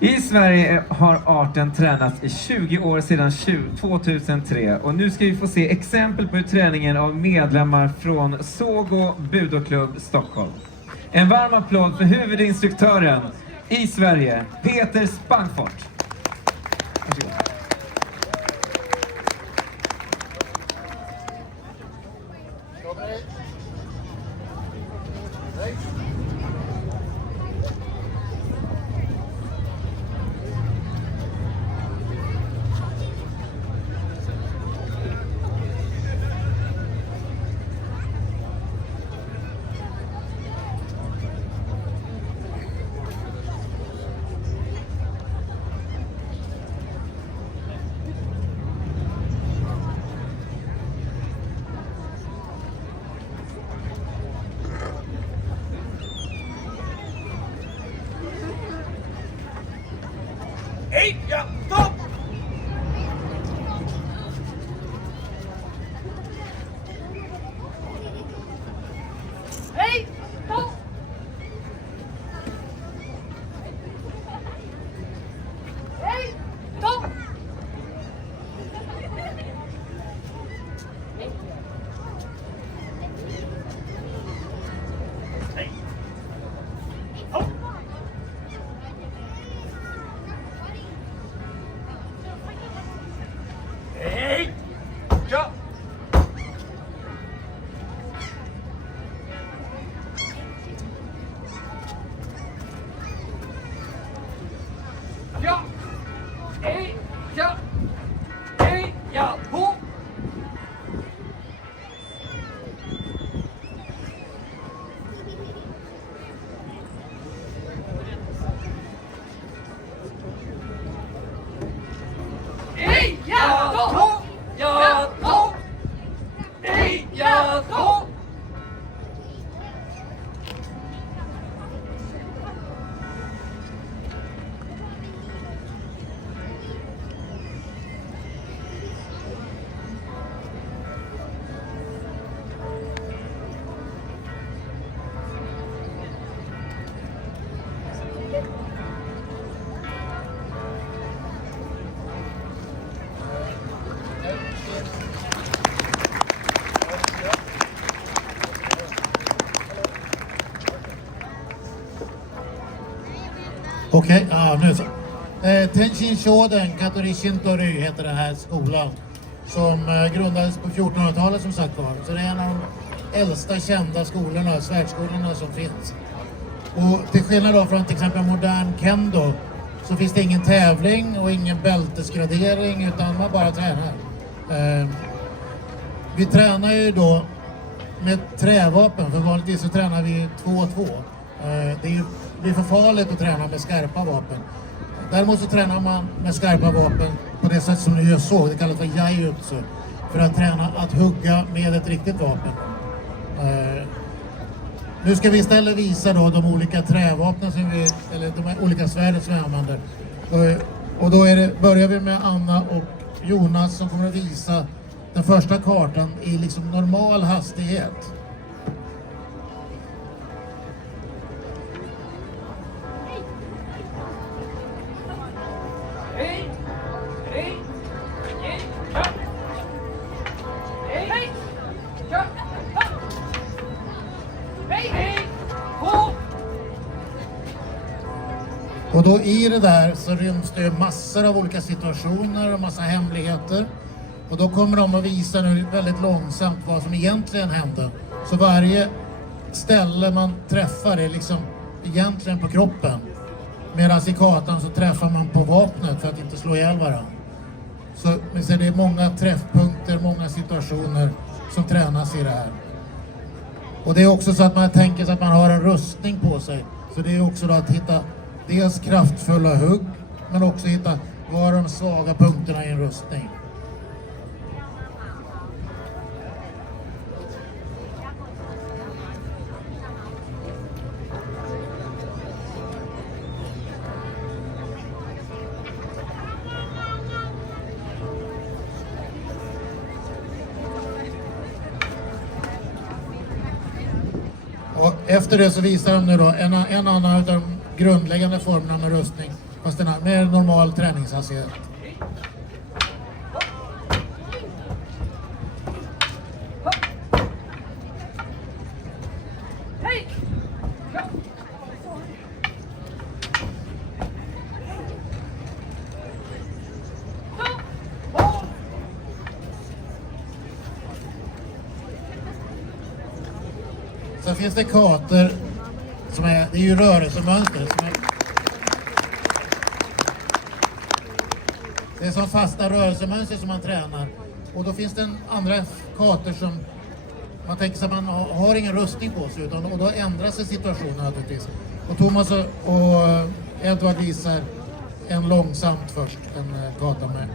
I Sverige har arten tränats i 20 år sedan 2003 och nu ska vi få se exempel på hur träningen av medlemmar från Sågo Budoklubb Stockholm. En varm applåd för huvudinstruktören i Sverige, Peter Spangfort. Varsågod. Hej, ja, stopp! Hej, stopp! Hej, stopp! Hej. Hopp. Hej! Ja! Ja! Hej! Ja! Hej! Ja! Hopp! Hej, ja, stopp! Ja, stopp! Hej, ja, stopp! Okej, ja nu så. Tenshin Shoden Katori Shintory heter den här skolan. Som grundades på 1400-talet som sagt var. Så det är en av de äldsta kända skolorna, svärdsskolorna som finns. Och till skillnad då från till exempel modern kendo så finns det ingen tävling och ingen bältesgradering utan man bara tränar. Vi tränar ju då med trävapen, för vanligtvis så tränar vi 2-2. Det är för farligt att träna med skarpa vapen. Däremot så tränar man med skarpa vapen på det sätt som du gör så, det kallas för jajutsu. För att träna att hugga med ett riktigt vapen. Nu ska vi istället visa då de olika trävapnen som eller de olika svärden som vi använder. Och då börjar vi med Anna och Jonas som kommer att visa den första kartan i liksom normal hastighet. Hej! Hej! Hej! Ja! Hej! Ja! Hej! Hej! Hopp! Och då i det där så ryms det massor av olika situationer och massa hemligheter. Och då kommer de att visa nu väldigt långsamt vad som egentligen hände. Så varje ställe man träffar är liksom egentligen på kroppen. Medan i kartan så träffar man på vapnet för att inte slå ihjäl varandra. Så det är många träffpunkter, många situationer som tränas i det här. Och det är också så att man tänker sig att man har en rustning på sig. Så det är också då att hitta dels kraftfulla hugg men också hitta var de svaga punkterna i en rustning. Och efter det så visar de nu då en annan av de grundläggande formerna med rustning. fast en mer normal träningshastighet. Hej! Ja! Stopp! Sen finns det kater som är, det är ju rörelsemönster. Det är som fasta rörelsemönster som man tränar. Och då finns det andra kater som man tänker sig att man har ingen rustning på sig, utan, och då ändrar sig situationen naturligtvis. Och Thomas och Edvard visar en långsamt först, en kata med.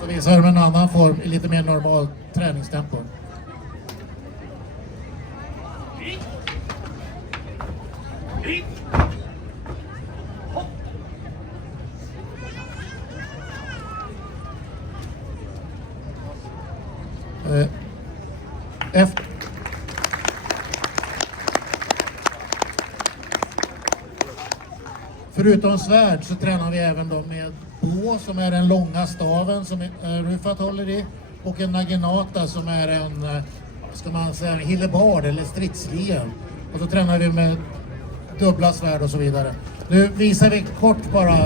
Så visar de en annan form i lite mer normalt träningstempo. Efter förutom svärd så tränar vi även då med bå, som är den långa staven som Rufat håller i, och en naginata som är en, ska man säga, en hillebard eller stridslier. Och så tränar vi med dubbla svärd och så vidare. Nu visar vi kort bara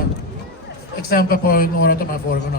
exempel på några av de här formerna.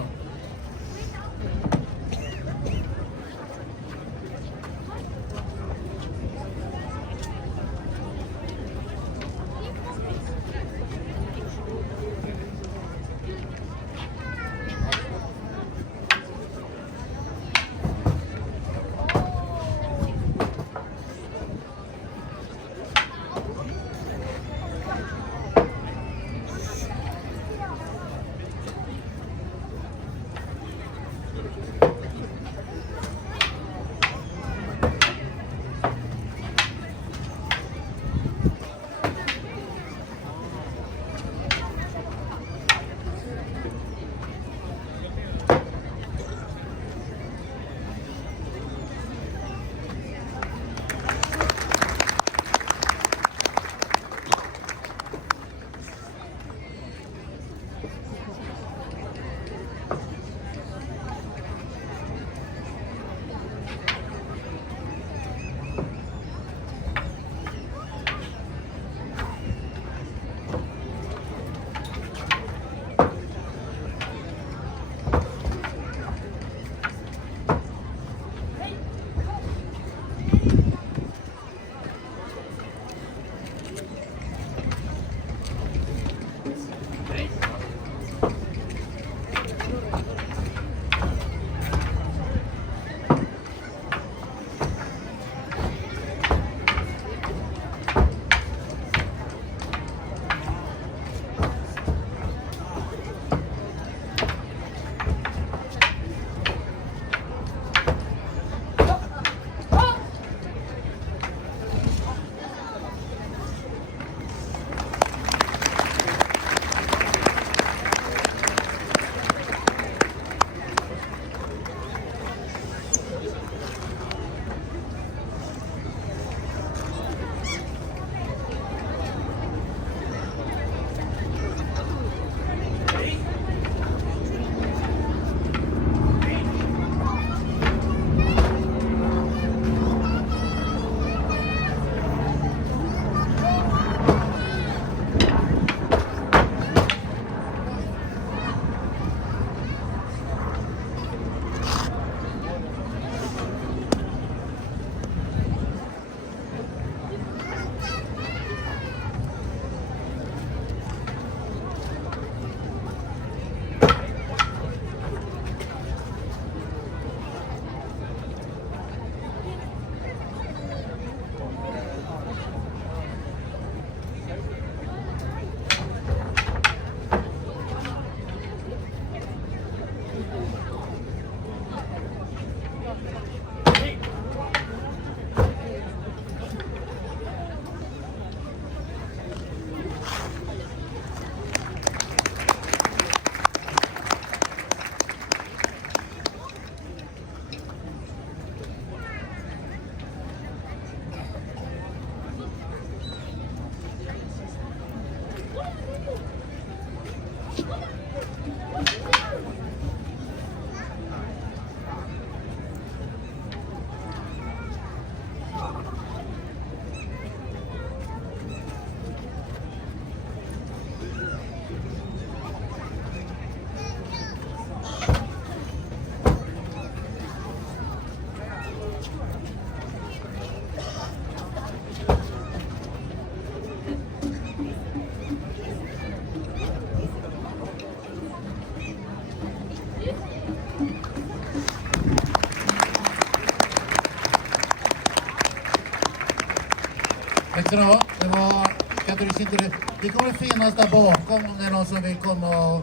Kan du sitta där? Vi kommer att finnas där bakom om det är någon som vill komma och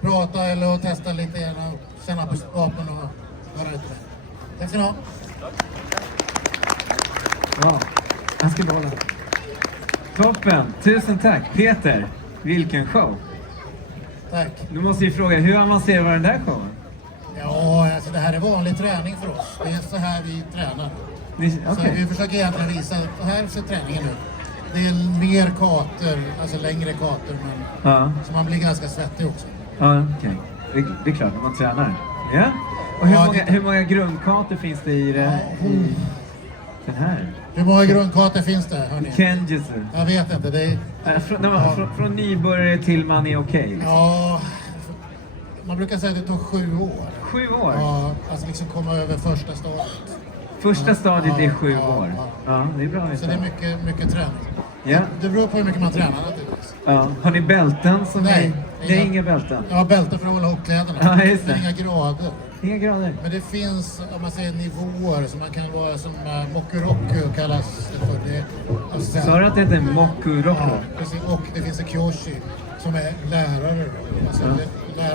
prata eller och testa lite grann och känna på vapen och vara ute. Tack ska ni ha. Ja, han ska behålla. Toppen, tusen tack. Peter, vilken show. Tack. Nu måste jag fråga, hur avancerad var den där showen? Ja, alltså det här är vanlig träning för oss. Det är så här vi tränar. Så Okej. vi försöker egentligen visa att så här ser träningen ut. Det är mer kater, alltså längre kater, men Ja, så man blir ganska svettig också. ja okej. Det är klart, när man tränar. Ja. Och Ja, hur många grundkartor finns det i den här? Hur många grundkater finns det, hörni? Kenjutsu. Jag vet inte, det är... Från nybörjare till man är okej. Liksom. Ja, man brukar säga att det tar 7 år. 7 år? Ja, alltså liksom komma över första stadiet. Första stadiet är 7 ja, år. ja. Ja, det är bra. Så det är mycket träning. Ja. Det beror på hur mycket man tränar naturligtvis. Ja. Har ni bälten? Som Nej. Det är inga bälten? Jag har bälte för att hålla ihop kläderna. Ja, just det. är inga grader. Inga grader? Men det finns, om man säger nivåer, som man kan vara som mokuroku kallas det för. Det, alltså, Sa du att det heter mokuroku? ja, precis. Och det finns en kyoshi som är lärare. Alltså,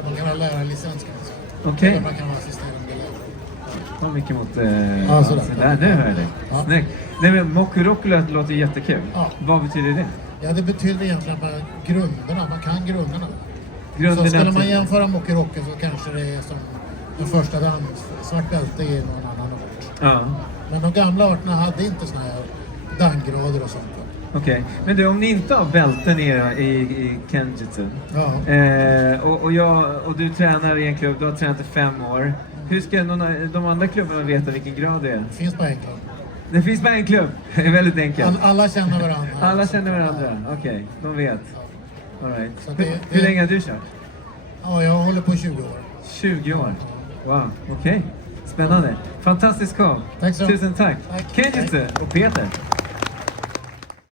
man kan ha lärarlicens. Okej. Eller man kan vara assisterande lärare. Ta mycket mot... Ja, sådär. Sådär, nu hör jag det. Ja. Snyggt. Nej, men mokuroku låter jättekul. Ja. Vad betyder det? Ja, det betyder egentligen bara grunderna. Man kan grunderna. Grunderna Så skulle man till- jämföra mokuroku så kanske det är som den första dan, svart bälte i någon annan art. Ja. Men de gamla arterna hade inte såna här dangrader och sånt. Okej. Men du, om ni inte har bälten i Kenjutsu Ja. och du tränar i en klubb, du har tränat i 5 år. Hur ska de andra klubbarna veta vilken grad det är? Det finns bara en klubb. Det finns bara en klubb. Det är väldigt enkelt. Alla känner varandra. Alla känner varandra. Okej, de vet. All right. Så det- Hur länge har du kört? Ja, jag håller på i 20 år. 20 år. Wow, okej. Spännande. Fantastisk show. Tack så. Tusen tack. Tack. Kenjutsu och Peter.